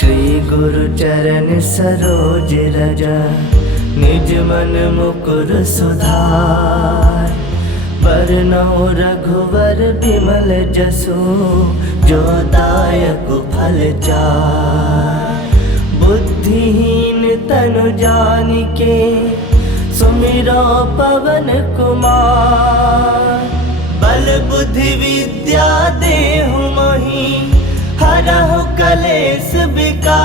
श्री गुरु चरण सरोज रज, निज मन मुकुर सुधार। बरनउँ रघुवर बिमल जसु, जो दायक फल चार। बुद्धिहीन तनु जानिके, सुमिरो पवन कुमार। बल बुद्धि विद्या देहु मोहि, हरहु कलेश विकार।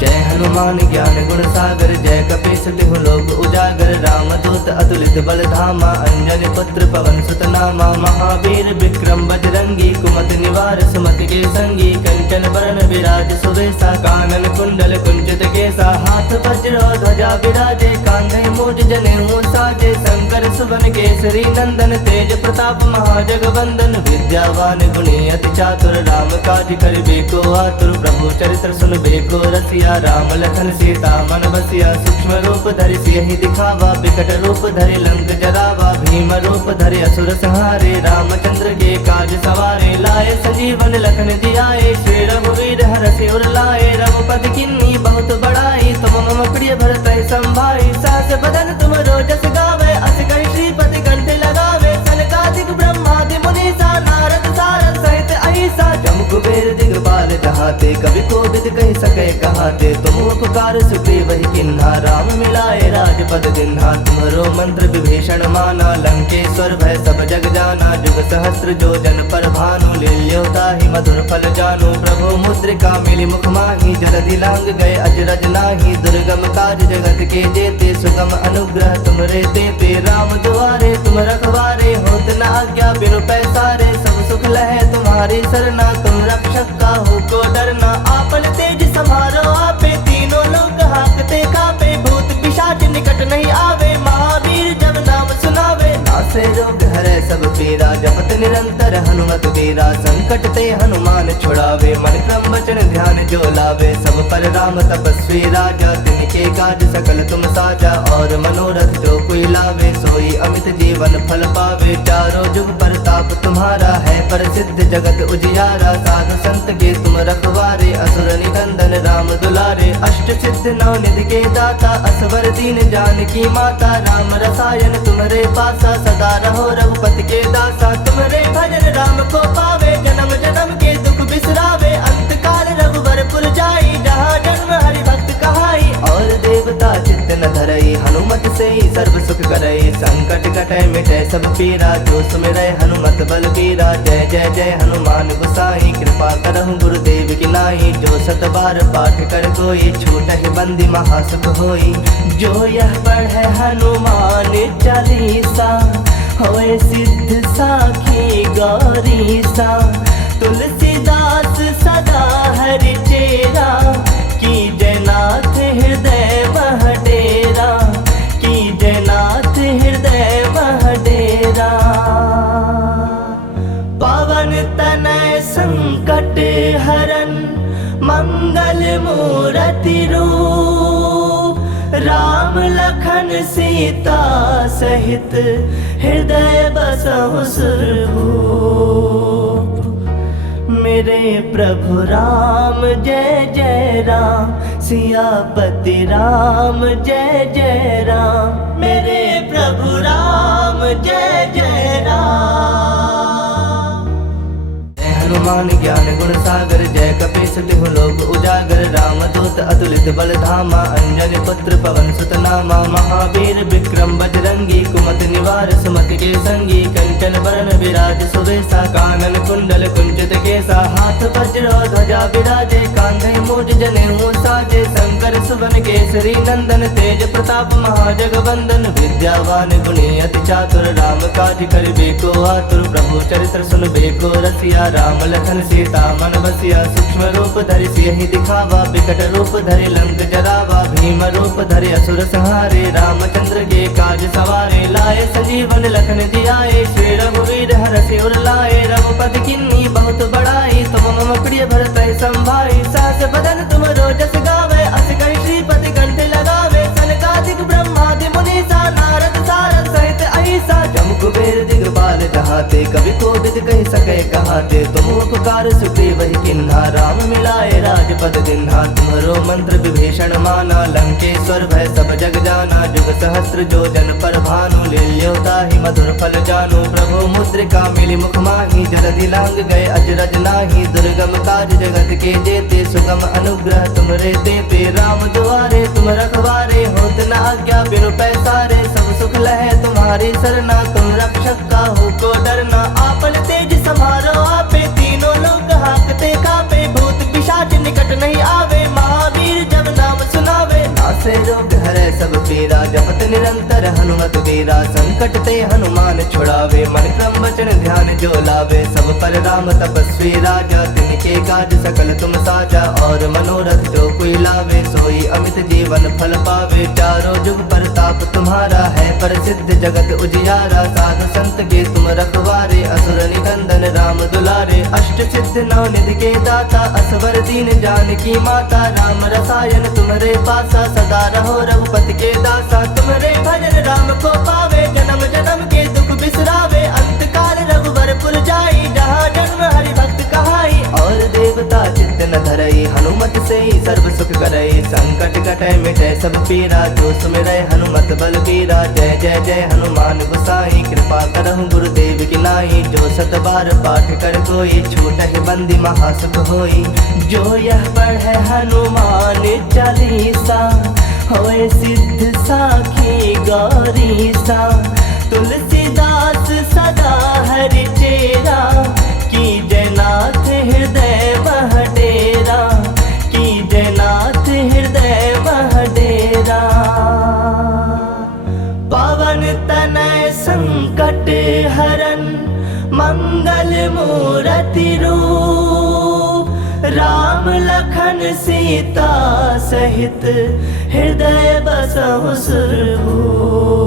जय हनुमान ज्ञान गुण सागर, जय कपीस तिहु लोक उजागर। रामदूत अतुलित बल धामा, अंजनी पुत्र पवन सुत नामा। महावीर विक्रम बजरंगी, कुमति निवार सुमति के संगी। कंचन बरन विराज सुबेसा, कानन कुंडल कुंचित केसा। हाथ वज्र ध्वजा विराजे, कांधे मूज जनेऊ साजे। शंकर सुवन केसरी नंदन, तेज प्रताप महाजगवंदन। विद्यावान गुणी अति चातुर, राम काज करिबे को आतुर। प्रभु चरित्र सुनबे को रसिया, राम लखन सीता मन बसिया। सूक्ष्म रूप धरि सियहि दिखावा, विकट रूप धरि लंक जरावा। भीम रूप धरि असुर संहारे, रामचंद्र के काज सवारे। लाए संजीवन लखन जियाए, श्री रघुवीर हरषि उर लाए। रघुपति किन्नी बहुत बड़ाई, तुम मम प्रिय भरत संभाई। सहस बदन तुम रोजस गावे, अस कहि श्रीपति कंठ लगावे। सनकादिक ब्रह्मादि मुनीसा, नारद सारद सहित अहिसा। जम कुबेर दिगपाल जहाते, कवि कोविद कहि सके कहाते। तुम उपकार सुग्रीव ही किन्हा, राम मिलाए राजपद दिन्हा। तुम्हरो मंत्र विभीषण माना, लंकेश्वर भय सब जग जाना। जुग सहस्त्र जो जन पर भानु, लील्योता ही मधुर फल जानु। प्रभु मुद्रिका मिली मुख माही, जलधि लांग गए अजरज नाही। दुर्गम काज जगत के जेते, सुगम अनुग्रह तुमरे तेते। राम दुआरे तुम रखवारे, होत न आज्ञा बिनु पैसारे। सब सुख लहे तुम्हारी सरना, तुम रक्षक काहू को डरना। आपन तेज समारो आपे, तीनों लोग हाकते कापे। भूत पिशाच निकट नहीं आवे, महावीर जब नाम सुनावे। नासे रोग हरै सब पीरा, जपत निरंतर हनुमत वीरा। संकट ते हनुमान छुड़ावे, मन क्रम वचन ध्यान जो लावे। सब पर राम तपस्वी राजा, तिनके काज सकल तुम साजा। और मनोरथ जो कोई लावे, सोई अमित जीवन फल पावे। चारों जुग परताप तुम्हारा है, प्रसिद्ध जगत उजियारा। साधु संत के तुम रखवारे, असुर निकंदन राम दुलारे। अष्ट सिद्ध नौ निधि के दाता, असवर दीन जानकी माता। राम रसायन तुम्हारे पासा, सदा रहो रघुपति के दासा। तुम्हारे भजन राम को पावे, जन्म जन्म के दुख बिसरावे। अंत काल रघुवर पुर जाई, जहाँ जन्म हरि भक्त कहाई। और देवता चित्त न धरई, हनुमत से ही सर्व सुख करई। संकट कटै मिटै सब पीरा, जो सुमिरै हनुमत बल बीरा। जय जय जय हनुमान गोसाई, कृपा करहु गुरुदेव की नाई। जो सत बार पाठ कर कोई, छूटहि बंदी महासुख होई। जो यह पढ़ै हनुमान चालीसा, होए सिद्ध साखी गौरीसा। तुलसीदास सदा हरि चेरा, कीजय नाथ हृदय मह डेरा। कीजय नाथ हृदय मह डेरा। पवन तनय संकट हरन, मंगल मूरति रूप। राम लखन सीता सहित, हृदय बसहु सुरभूप। मेरे प्रभु राम जय जय राम, सियापति राम जय जय राम। मेरे प्रभु राम जय जय राम। हनुमान ज्ञान गुण सागर, जय कपीस तिहु लोक उजागर। रामदूत अतुलित बल धामा, अंजनी पुत्र पवन सुत नामा। महावीर विक्रम बजरंगी, कुमति निवार सुमति के संगी। कंचन बरन विराज सुबेसा, कानन कुंडल कुंचित केसा। हाथ वज्र ध्वजा विराजे, कांधे मूज जनेऊ साजे। शंकर सुवन केसरी नंदन, तेज प्रताप महाजगवंदन। विद्यावान गुणी अति चातुर, राम काज करिबे को आतुर। प्रभु चरित्र सुनबे को रसिया, राम लखन सीता मन बसिया। सूक्ष्म रूप धरि सियहि दिखावा, विकट रूप धरि लंक जरावा। भीम रूप धरि असुर संहारे, रामचंद्र के काज सवारे। लाए संजीवन लखन जियाए, श्री रघुवीर हरषि उर लाए। रघुपति किन्नी बहुत बड़ाई, तुम मम प्रिय भरत संभाई। सहस बदन तुम रोजस गावे, अस कहि श्रीपति कंठ लगावे। सनकादिक ब्रह्मादि मुनीसा, नारद सारद जहाते, कभी कोविद कह सके कहाते। तुम उपकार सुग्रीव ही किन्हा, राम मिलाए राजपद दिन्हा। तुम्हारो मंत्र विभीषण माना, लंकेश्वर भय सब जग जाना। जुग सहस्त्र जो जन पर भानु, लील्योता ही मधुर फल जानु। प्रभु मुद्रिका मिली मुख माही, जलधि लांग गए अजरज नाही। दुर्गम काज जगत के जेते, सुगम अनुग्रह तुमरे तेते। राम दुआरे तुम रखवारे, होत न आज्ञा बिनु पैसारे। सब सुख लहे तुम्हारी सरना, तुम रक्षक काहू को डरना। आपन तेज समारो आपे, तीनों लोग हाकते कापे। भूत पिशाच निकट नहीं आवे, महावीर जब नाम सुनावे। नासे रोग हरे सब पीरा, जपत निरंतर हनुमत वीरा। संकट ते हनुमान छुड़ावे, मन क्रम वचन ध्यान जो लावे। सब पर राम तपस्वी राजा, तिनके काज सकल तुम साजा। और मनोरथ जो कोई लावे, सोई अमित जीवन फल पावे। चारों जुग परताप तुम्हारा है, प्रसिद्ध जगत उजियारा। साधु संत के तुम रखवारे, असुर निकंदन राम दुलारे। अष्ट सिद्ध नौ निधि के दाता, असवर दीन जानकी माता। राम रसायन तुम्हारे पासा, सदा रहो रघुपति के दासा। तुम्हारे भजन राम को पावे, जन्म जन्म के दुख बिसरावे। अंत काल रघुबर पुर जाई, जहाँ जन्म हरि भक्त कहाई। और देवता चित्त न धरई, हनुमत से ही सर्व सुख करई। संकट कटै मिटै सब पीरा, जो सुमिरै हनुमत बल बीरा। जय जय जय हनुमान गोसाई, कृपा करहु गुरुदेव की नाई। जो सत बार पाठ कर कोई, छूटहि बंदी महासुख होई। जो यह पढ़े हनुमान चालीसा, होए सिद्ध साखी गौरीसा। तुलसीदास सदा हरि चेरा, की जयनाथ हृदय मह डेरा। की जयनाथ हृदय मह डेरा। पवन तनय संकट हरन, मंगल मूरति रूप। राम लखन सीता सहित, हृदय बसहु सुरभूप।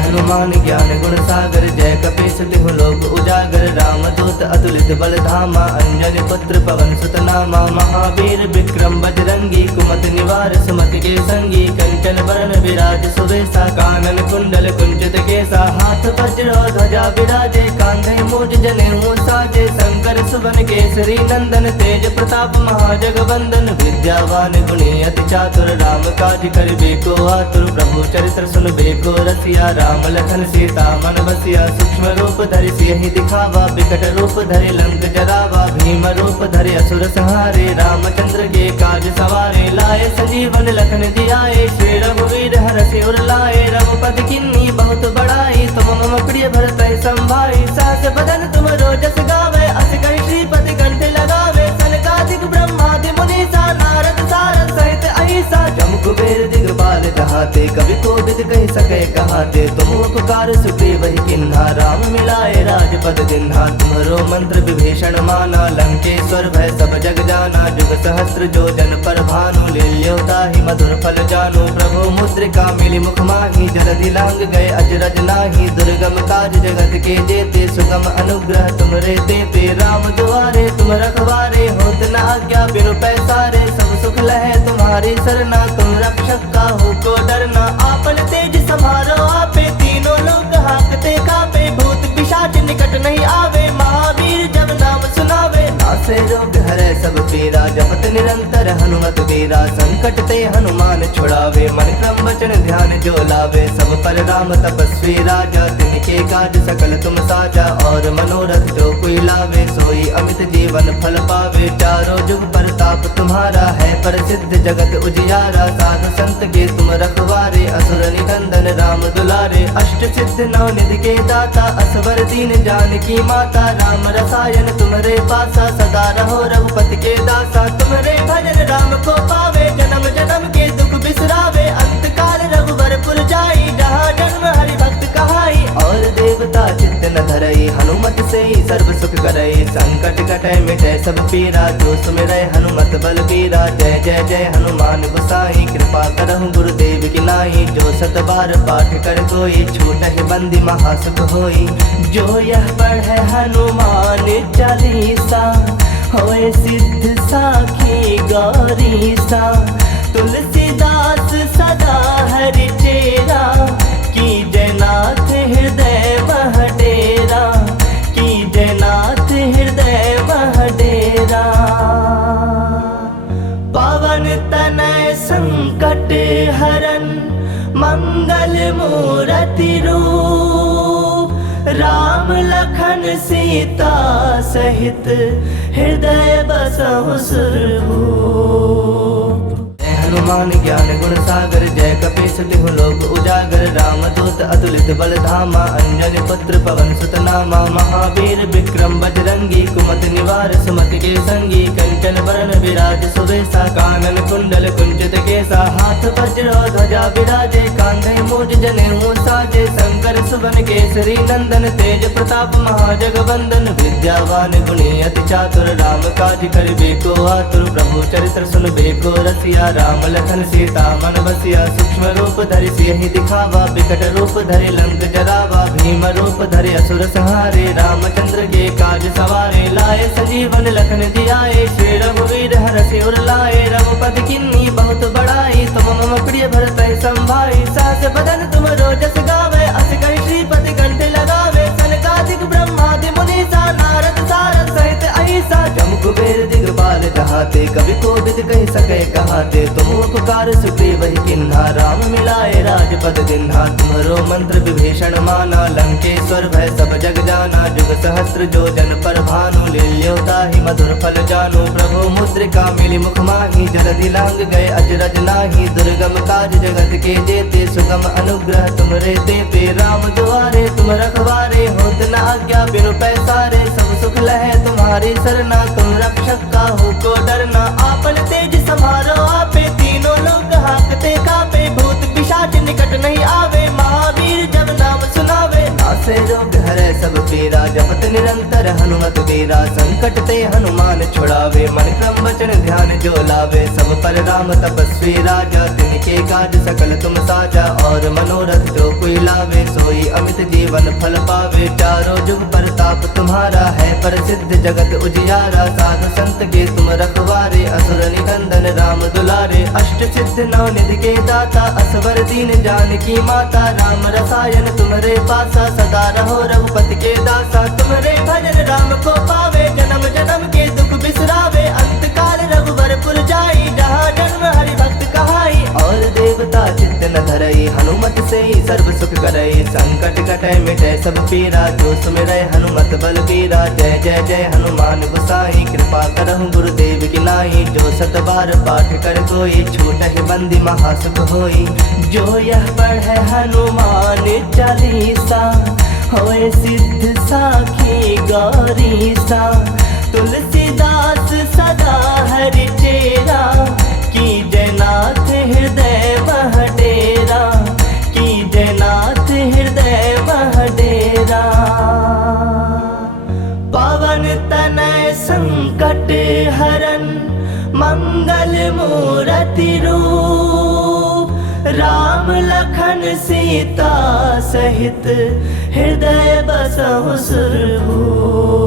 हनुमान ज्ञान गुण सागर, जय कपीस तिहु लोक उजागर। राम दूत अतुलित बल धामा, अंजनी पुत्र पवन सुत नामा। महावीर विक्रम बजरंगी, कुमत निवार सुमति के संगी। कंचन बरन विराज सुबेसा, कानन कुंडल कुंचित केसा। हाथ वज्र ध्वजा विराजे, कांधे मूज जनेऊ साजे। शंकर सुवन केसरी नंदन, तेज प्रताप महाजगवंदन। विद्यावान गुणी अति चातुर, राम काज करिबे को आतुर। प्रभु चरित्र सुनबे को रसिया, राम लखन सीता मन बसिया। सूक्ष्म रूप धरि सियहि दिखावा, विकट रूप धरि लंक जरावा। भीम रूप धरि असुर संहारे, रामचंद्र के काज सवारे। लाए संजीवन लखन जियाए, श्री रघुवीर हरषि उर लाए। रघुपति किन्नी बहुत बड़ाई, तुम मम प्रिय भरत संभाई। सहस बदन तुम रोजस गावे, अस कहि श्रीपति कंठ लगावे। सनकादिक ब्रह्मादि मुनीसा, नारद सारद सहित अहिसा। जम कुबेर दिगपाल कहाते, कभी कोविद कह सके कहाते। तुम उपकार सुग्रीव ही किन्हा, राम मिलाए राजपद दिन्हा। तुम्हारो मंत्र विभीषण माना, लंकेश्वर भय सब जग जाना। जुग सहस्त्र जो जन पर भानु, लील्योता ही मधुर फल जानु। प्रभु मुद्रिका मिली मुख माही, जलधि लांग गए अजरज नाही। दुर्गम काज जगत के जेते, सुगम अनुग्रह तुमरे तेते। राम दुआरे तुम रखवारे, होत न आज्ञा बिनु पैसारे। सब सुख लहे तुम्हारी सरना, तुम रक्षक काहू को डरना। आपन तेज समारो आपे, तीनों लोग हाकते कापे। भूत पिशाच निकट नहीं आवे, महावीर जब नाम सुनावे। नासे रोग हरे सब पीरा, जपत निरंतर हनुमत वीरा। संकट ते हनुमान छुड़ावे, मन क्रम वचन ध्यान जो लावे। सब पर राम तपस्वी राजा, तिनके काज सकल तुम साजा। और मनोरथ जो कोई लावे, सोई अमित जीवन फल पावे। चारों जुग परताप तुम्हारा है, प्रसिद्ध जगत उजियारा। साधु संत के तुम रखवारे, असुर निकंदन राम दुलारे। अष्ट सिद्ध नौ निधि के दाता, असवर दीन जानकी माता। राम रसायन तुम्हारे पासा, सदा रहो रघुपति के दासा। तुम्हारे भजन राम को पावे, जन्म जन्म के दुख बिसरावे। अंत काल रघुबर पुर जाई, जहाँ जन्म हरि भक्त कहाई। और देवता चित्त न धरई, हनुमत से ही सर्व सुख करई। संकट कटै मिटै सब पीरा, जो सुमिरै हनुमत बल बीरा। जय जय जय हनुमान गोसाई, कृपा करहु गुरुदेव की नाई। जो सत बार पाठ कर कोई, छूटहि बंदी महासुख होई। जो यह पढ़े हनुमान चालीसा, होए सिद्ध साखी गौरीसा। तुलसीदास सदा हरि चेरा, की जयनाथ हृदय मह डेरा। संकट हरन मंगल मूर्ति रूप, राम लखन सीता सहित हृदय बसहु सुरभूप। हनुमान ज्ञान गुण सागर जय कपीस तिहु लोक उजागर, रामदूत अतुलित बल धामा अंजनी पुत्र पवन सुत नामा। महावीर विक्रम बजरंगी कुमति निवार सुमति के संगी, कंचन बरन विराज सुबेसा कानन कुंडल कुंचित केसा। हाथ वज्र ध्वजा विराजे कांधे मूज जनेऊ साजे, शंकर सुवन केसरी नंदन तेज प्रताप महाजगवंदन। विद्यावान गुणी अति चातुर राम काज करिबे को आतुर, प्रभु चरित्र सुनबे को रसिया राम लखन सीता मन बसिया। सूक्ष्म रूप धरि सियहि दिखावा, विकट रूप धरि लंक जरावा। भीम रूप धरि असुर संहारे, रामचंद्र के काज सवारे। लाए संजीवन लखन जियाए, श्री रघुवीर हरषि उर लाए। रघुपति किन्नी बहुत बड़ाई, तुम मम प्रिय भरत संभाई। सास बदन तुम रोजस गावे, अस कहि श्रीपति कंठ लगावे। सनकादिक ब्रह्मादि मुनीसा, नारद सारद सहित अहिसा। जम कुबेर दिगपाल कहाते, कवि कोविद कहि सके कहाते। तुम उपकार सुग्रीव ही किन्हा, राम मिलाए राजपद दिन्हा। तुम्हरो मंत्र विभीषण माना, लंकेश्वर भय सब जग जाना। जुग सहस्त्र जो जन पर भानु, लील्योता ही मधुर फल जानू। प्रभु मुद्रिका मिली मुख माही, जलधि लांग गए अजरज नाही। दुर्गम काज जगत के जेते, सुगम अनुग्रह तुमरे तेते। राम दुआरे तुम रखवारे, होत न आज्ञा बिनु पैसारे। सब सुख लहे तुम्हारी सरना, तुम रक्षक काहू को डरना। आपन तेज समारो आपे, तीनों लोग हाकते कापे। भूत पिशाच निकट नहीं आवे, महावीर जब नाम सुनावे। नासे रोग हरे सब पीरा, जपत निरंतर हनुमत वीरा। संकट ते हनुमान छुड़ावे, मन क्रम वचन ध्यान जो लावे। सब पर राम तपस्वी राजा, तिनके काज सकल तुम साजा। और मनोरथ जो कोई लावे, सोई अमित जीवन फल पावे। चारों जुग परताप तुम्हारा है, प्रसिद्ध जगत उजियारा। साधु संत के तुम रखवारे, असुर निकंदन राम दुलारे। अष्ट सिद्ध नौ निधि के दाता, असवर दीन जानकी माता। राम रसायन तुम्हारे पासा, सदा रहो रघुपति के दासा। तुम्हारे भजन राम को पावे, जन्म जन्म के दुख बिसरावे। अंत काल रघुवर पुर जाई, जहाँ जन्म हरि भक्त कहाई। और देवता चित्त न धरई, हनुमत से ही सर्व सुख करई। संकट कटै मिटै सब पीरा, जो सुमिरै हनुमत बलबीरा। जय जय जय हनुमान गोसाई, कृपा करहु गुरुदेव की नाई। जो सत बार पाठ कर कोई, छूटहि बंदी महासुख होई। जो यह पढ़े हनुमान चालीसा, होए सिद्ध साखी गौरीसा। तुलसीदास सदा हरि चेरा, की जयनाथ हृदय मह डेरा। की जयनाथ हृदय मह डेरा। पवन तनय संकट हरन मंगल मूर्ति रूप, राम लखन सीता सहित हृदय बसहु सुरभूप।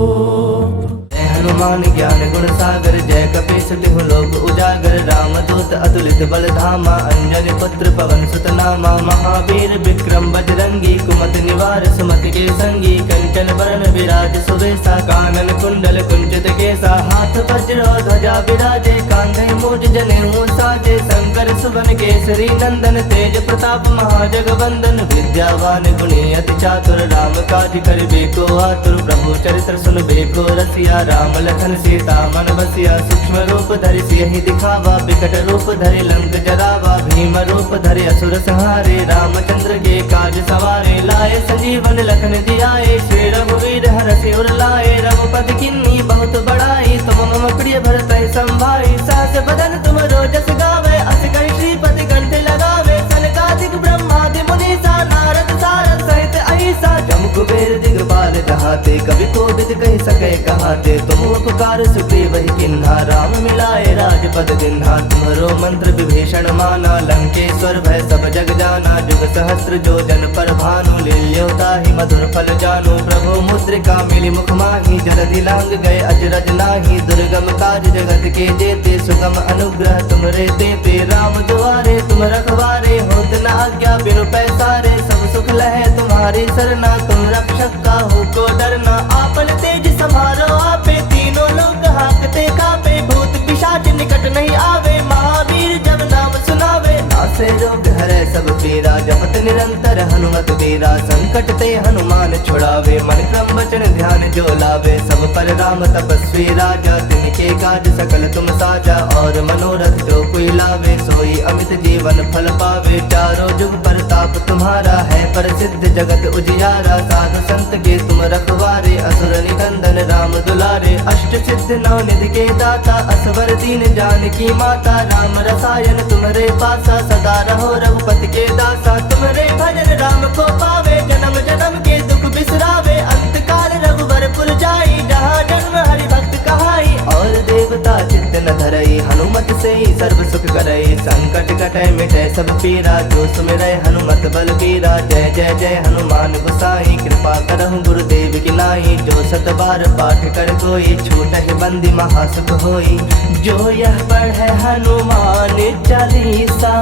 हनुमान ज्ञान गुण सागर जय कपीस तिहु लोक उजागर। रामदूत अतुलित बल धामा, अंजनी पुत्र पवन सुत नामा। महावीर विक्रम बजरंगी, कुमति निवार सुमति के संगी। कंचन बरन विराज सुबेसा, कानन कुंडल कुंचित केसा। हाथ वज्र ध्वजा विराजे, कांधे मूज जनेऊ साजे। शंकर सुवन केसरी नंदन, तेज प्रताप महाजगवंदन। विद्यावान गुणी अति चातुर, राम काज करिबे को आतुर। प्रभु चरित्र सुनबे को रसिया, राम लखन सीता मन बसिया। सूक्ष्म रूप धरि सियहि दिखावा, विकट रूप धरि लंक जरावा। भीम रूप धरि असुर संहारे, रामचंद्र के काज सवारे। लाए संजीवन लखन जियाए, श्री रघुवीर हरषि उर लाए। रघुपति किन्नी बहुत बड़ाई, तुम मम प्रिय भरत संभाई। सास बदन तुम रोजस गावे, अस कहि श्रीपति कंठ लगावे। सनकादिक ब्रह्मादि मुनीसा, नारद सारद सहित अहिसा। जम कुबेर दिगपाल कहाते, कवि कोविद कहि सके कहाते। तुम उपकार सुग्रीव ही किन्हा, राम मिलाए राजपद दिन्हा। तुम्हरो मंत्र विभीषण माना, लंकेश्वर भय सब जग जाना। जुग सहस्त्र जो जन पर भानु, लील्योता ही मधुर फल जानू। प्रभु मुद्रिका मिली मुख माही, जलधि लांग गए अजरज नाही। दुर्गम काज जगत के जेते, सुगम अनुग्रह तुमरे तेते। राम दुआरे तुम रखवारे, होत न आज्ञा बिनु पैसारे। सब सुख लहे तुम्हारी सरना, तुम रक्षक काहू को डरना। आपन तेज समारो आपे, तीनों लोग हाकते कापे। भूत पिशाच निकट नहीं आवे, महावीर जब नाम सुनावे। नासे रोग हरै सब पीरा, जपत निरंतर हनुमत वीरा। संकट ते हनुमान छुड़ावे, मन क्रम वचन ध्यान जो लावे। सब पर राम तपस्वी राजा, तिनके काज सकल तुम साजा। और मनोरथ जो कोई लावे, सोई अमित जीवन फल पावे। चारों जुग प्रताप तुम्हारा है, प्रसिद्ध जगत उजियारा। साधु संत के तुम रखवारे, असुर निकंदन राम दुलारे। अष्ट सिद्ध नौ निधि के दाता, असवर दीन जानकी माता। राम रसायन तुम्हारे पासा, सदा रहो रघुपति के दासा। तुम्हारे भजन राम को पावे, जन्म जन्म के दुख बिसरावे। अंत काल रघुबर पुर जाई, जहाँ जन्म हरि भक्त कहाई। और देवता चित्त न धरई, हनुमत से ही सर्व सुख करई। संकट कटै मिटै सब पीरा, जो सुमिरै हनुमत बल बीरा। जय जय जय हनुमान गोसाई, कृपा करहु गुरुदेव की नाई। जो सत बार पाठ कर कोई, छूटहि बंदी महासुख होई। जो यह पढ़ै हनुमान चालीसा,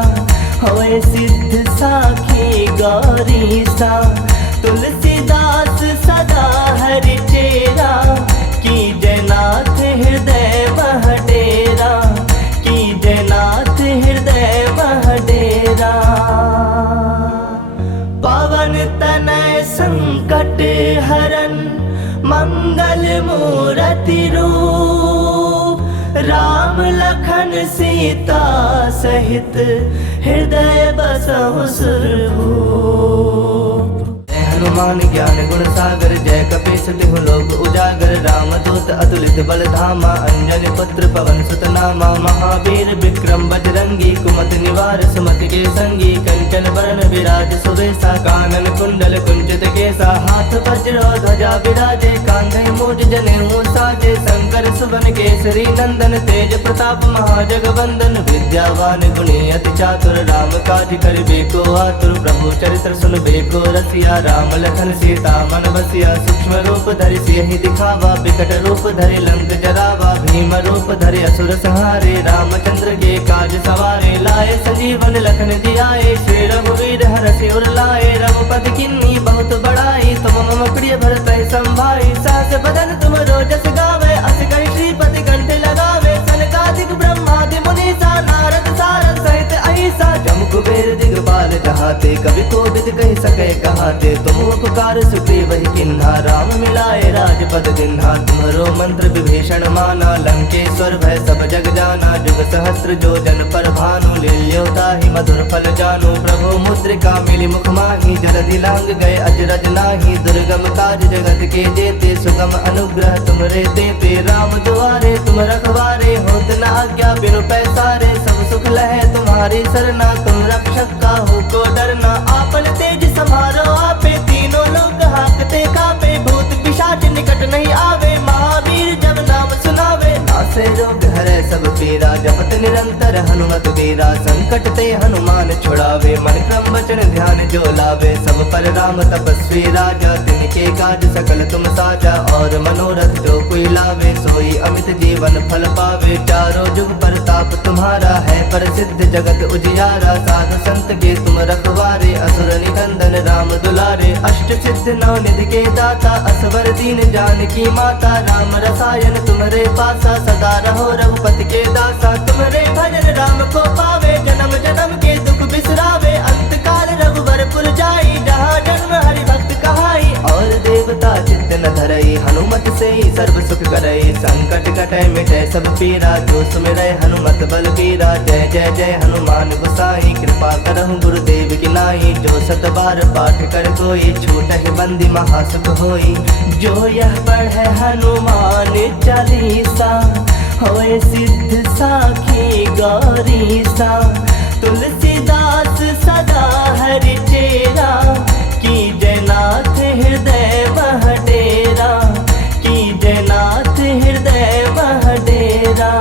होए सिद्ध साखी गौरीसा। तुलसीदास सदा हरि चेरा, की जयनाथ हृदय मह डेरा। की जयनाथ हृदय मह डेरा। पवन तनय संकट हरन, मंगल मूरति रूप। राम लखन सीता सहित, हृदय बसहु सुरभूप। हनुमान ज्ञान गुण सागर, जय कपीस तिहु लोक उजागर। रामदूत अतुलित बल धामा, अंजनी पुत्र पवन सुत नामा। महावीर विक्रम बजरंगी, कुमति निवार सुमति के संगी। कंचन बरन विराज सुबेसा, कानन कुंडल कुंचित केसा। हाथ वज्र ध्वजा विराजे, कांधे मूज जनेऊ साजे। शंकर सुवन केसरी नंदन, तेज प्रताप महाजगवंदन। विद्यावान गुणी अति चातुर, राम काज करिबे को आतुर। प्रभु चरित्र सुनबे को रसिया, राम लखन सीता मन बसिया। सूक्ष्म रूप धरि सियहि दिखावा, विकट रूप धरि लंक जरावा। भीम रूप धरि असुर संहारे, रामचंद्र के काज सवारे। लाए संजीवन लखन जियाए, श्री रघुवीर हरषि उर लाए। रघुपति किन्नी बहुत बड़ाई, तुम मम प्रिय भरतहि संभाई। सहस बदन तुम रोजस गावे, अस कहि श्रीपति कंठ लगावे। सनकादिक ब्रह्मादि मुनीसा, नारद सारद सहित अहिसा। जम कुबेर दिगपाल जहाते, कवि कोविद कहि सकै कहाते। तुम उपकार सुग्रीव ही किन्हा, राम मिलाए राजपद दिन्हा। तुम्हरो मंत्र विभीषण माना, लंकेश्वर भय सब जग जाना। जुग सहस्त्र जो जन पर भानु, लील्योता ही मधुर फल जानु। प्रभु मुद्रिका मिली मुख माही, जरदि लांग गए अजरज नाही। दुर्गम काज जगत के जेते, सुगम अनुग्रह तुमरे तेते। राम दुआरे तुम रखवारे, होत न आज्ञा बिनु पैसारे। सब सुख लहै तुम्हारी सरना, तुम रक्षक काहू को डरना। आपन तेज समारो आपे, तीनों लोग हाकते कापे। भूत पिशाच निकट नहीं आवे, महावीर जब नाम सुनावे। नासे रोग हरै सब पीरा, जपत निरंतर हनुमत वीरा। संकट ते हनुमान छुड़ावे, मन क्रम वचन ध्यान जो लावे। सब पर राम तपस्वी राजा, तिनके काज सकल तुम साजा। और मनोरथ जो कोई लावे, सोई अमित जीवन फल पावे। चारों जुग प्रताप तुम्हारा है, प्रसिद्ध जगत उजियारा। साधु संत के तुम रखवारे, असुर निकंदन राम दुलारे। अष्ट सिद्ध नौ निधि के दाता, असवर दीन जानकी माता। राम रसायन तुम्हारे पासा, सदा रहो रघुपति के दासा। तुम्हारे भजन राम को पावे, जन्म जन्म के दुख बिसरावे। अंत काल रघुबर पुर जाई, जहाँ जन्म हरि भक्त कहाई। और देवता चित्त न धरई, हनुमत से ही सर्व सुख करई। संकट कटै मिटै सब पीरा, जो सुमिरै हनुमत बल बीरा। जय जय जय हनुमान गोसाई, कृपा करहु गुरुदेव की नाई। जो सत बार पाठ कर कोई, छूटहि बंदी महासुख होई। जो यह पढ़ै हनुमान चालीसा, होए सिद्ध साखी गौरीसा। तुलसीदास सदा हरि चेरा, की जयनाथ हृदय मह डेरा। की जयनाथ हृदय मह डेरा।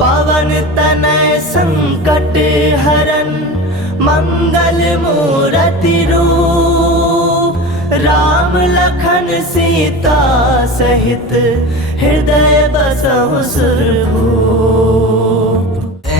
पवन तनय संकट हरन, मंगल मूरति रूप। राम लखन सीता सहित, हृदय बसहु सुरभूप।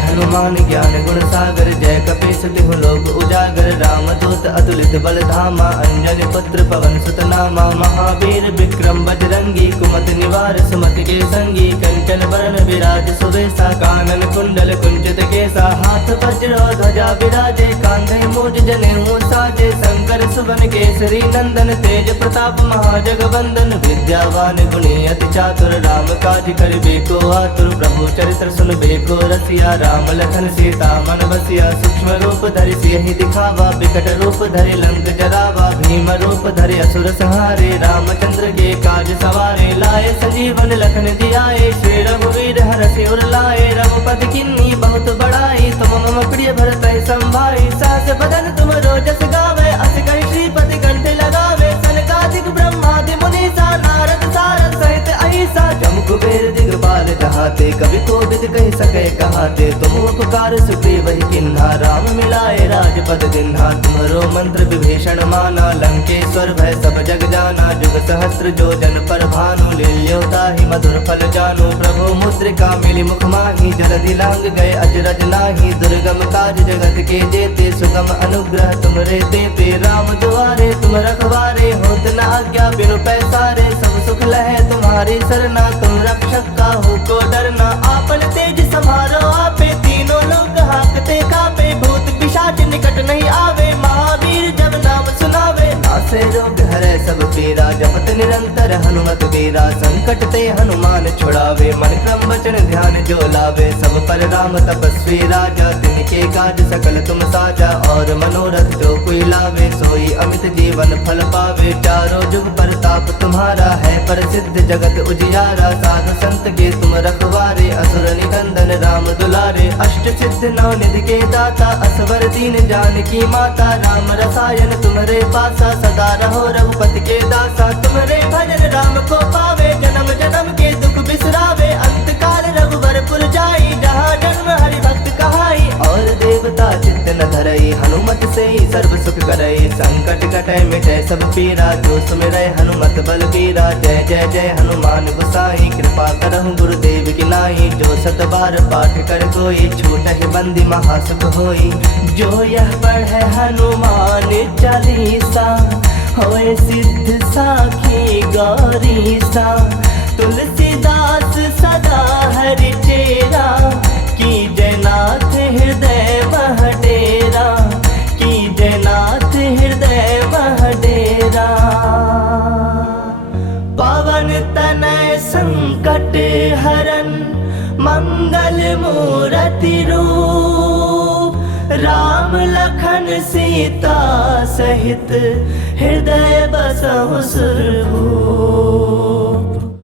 हनुमान ज्ञान गुण सागर, जय कपीस तिहु लोक उजागर। रामदूत दूत अतुलित बल धामा, अंजनी पुत्र पवन सुत नामा। महावीर विक्रम बजरंगी, कुमति निवार सुमति के संगी। कंचन बरन विराज सुवेशा, कानन कुंडल कुंचित केसा। हाथ वज्र ध्वजा विराजे, कांधे मूज जनेऊ साजे। शंकर सुवन केसरी नंदन, तेज प्रताप महाजगवंदन। विद्यावान गुणी अति चातुर, राम काज करिबे को आतुर। प्रभु चरित्र सुनबे को रसिया, राम लखन सीता मन बसिया। सूक्ष्म रूप धरि सियहि दिखावा, विकट रूप धरि लंक जरावा। भीम रूप धरि असुर संहारे, रामचंद्र के काज सवारे। लाए संजीवन लखन जियाए, श्री रघुवीर हरषि उर लाए। रघुपति किन्नी बहुत बड़ाई, तुम मम प्रिय भरतहि संभाई। सहस बदन तुम रोजस गावे, अस कहि श्रीपति कंठ लगावे। सनकादिक ब्रह्मादि मुनीसा, नारद सारद सहित अहिसा। जम कुबेर दिगपाल जहाते, कवि कोविद कहि सकै कहाते। तुम उपकार सुग्रीव ही किन्हा, राम मिलाए राजपद दिन्हा। तुम्हरो मंत्र विभीषण माना, लंकेश्वर भय सब जग जाना। जुग सहस्त्र जो जन पर भानु, लील्यो ताहि मधुर फल जानु। प्रभु मुद्रिका मिली मुख माहि, जलधि लांग गए अजरज नाही। दुर्गम काज जगत के जेते, सुगम अनुग्रह तुमरे तेते। राम दुआरे तुम रखवारे, होत न आज्ञा बिनु पैसारे। सब सुख लहे तुम्हारी सरना, तुम रक्षक काहू को डरना। आपन तेज समारो आपे, तीनों लोग हाकते कापे। भूत पिशाच निकट नहीं आवे, महावीर जब नाम सुनावे। नासे रोग हरै सब पीरा, जपत निरंतर हनुमत वीरा। संकट ते हनुमान छुड़ावे, मन क्रम वचन ध्यान जो लावे। सब पर राम तपस्वी राजा, तिनके काज सकल तुम साजा। और मनोरथ जो कोई लावे, सोई अमित जीवन फल पावे। चारों जुग परताप तुम्हारा है, प्रसिद्ध जगत उजियारा। साधु संत के तुम रखवारे, असुर निकंदन राम दुलारे। अष्ट सिद्ध नौ निधि के दाता, असवर दीन जानकी माता। राम रसायन तुम्हारे पासा, सदा रहो रघुपति के दासा। तुम्हारे भजन राम को पावे, जन्म जन्म के दुख बिसरावे। अंत काल रघुवर पुर जाई, जहाँ जन्म हरि भक्त कहाई। और देवता चित्त न धरई, हनुमत से ही सर्व सुख करई। संकट कटै मिटै सब पीरा, जो सुमिरै हनुमत बलबीरा। जय जय जय हनुमान गोसाई, कृपा करहु गुरुदेव की नाई। जो सत बार पाठ कर कोई, छूटहि बंदी महासुख होई। जो यह पढ़ै हनुमान चालीसा, होए सिद्ध साखी गौरीसा। तुलसीदास सदा हरि चेरा, की जयनाथ हृदय मह डेरा। की जयनाथ हृदय मह डेरा। पवन तनय संकट हरन, मंगल मूरति रूप। राम लखन सीता सहित, हृदय बसहु सुरभूप।